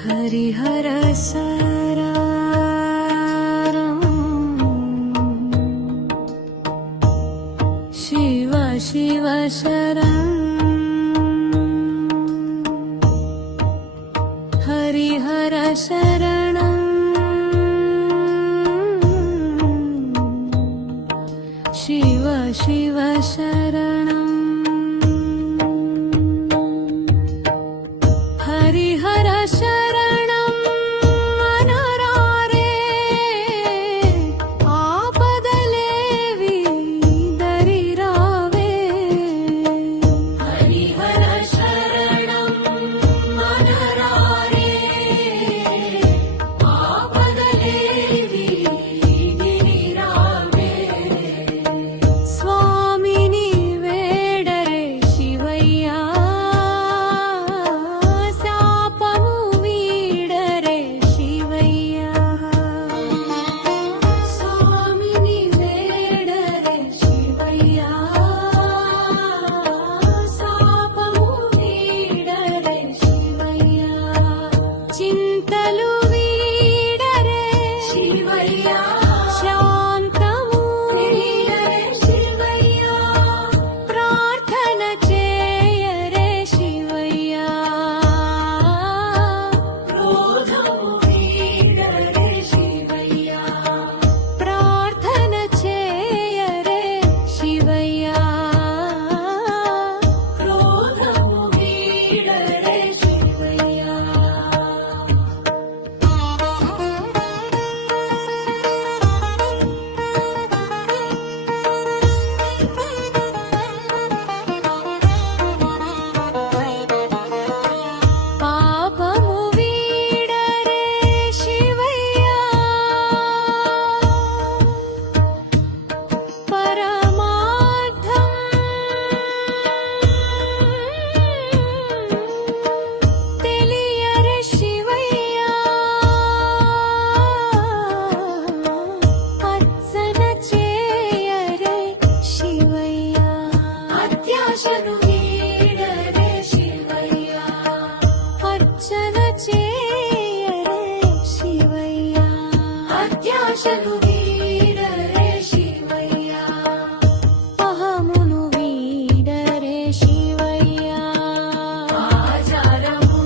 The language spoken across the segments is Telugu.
హరిహర సరారం శివ శివ శరణం హరిహర శరణం శివ శివ శరణం హరిహర శరణం మనరారే ఆపదలేవి దరిరావే హరిహర శరణం మనరారే ఆపదలేవి దరిరావే స్వామిని వేడరే శివయ్యా చింతలు వీడరే శివయ్యా శాంతము నీడరే శివయ్యా ప్రార్థన చేయరే శివయ్యా క్రోధము వీడరే శివయ్యా ప్రార్థన చేయరే శివయ్యా క్రోధము వీడరే శివయ్యా పాపము వీడరే శివయ్యా పరమార్థం తెలియరే శివయ్యా అర్చన చేయరే శివయ్యా అత్యాశను వీడరే శివయ్యా అర్చన చేయరే శివయ్యా అత్యాశను వీడరే శివయ్యా అహమును వీడరే శివయ్యా ఆచారము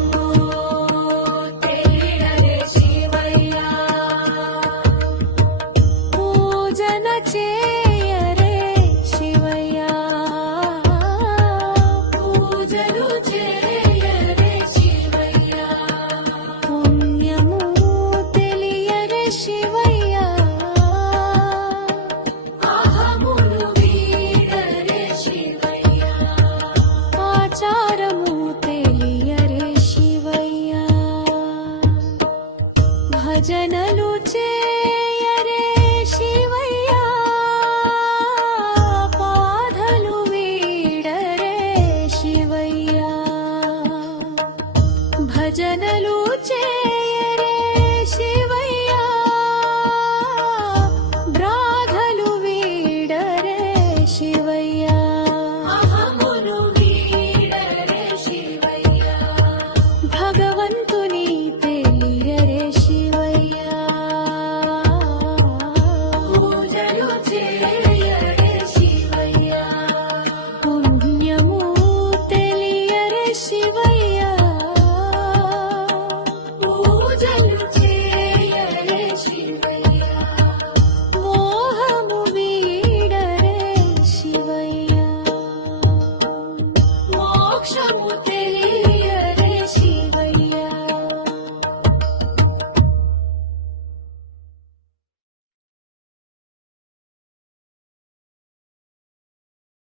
తేడరే శివయ్యా పూజన చేయరే శివయ్యా పూజలు చేయరే శివయ్యా పుణ్యము తెలియరే శివయ్యా అహమును వీడరే శివయ్యా ఆచారము తెలియరే శివయ్యా భజనలు చేయరే శివయ్యా బాధలు వీడరే శివయ్యా భజనలు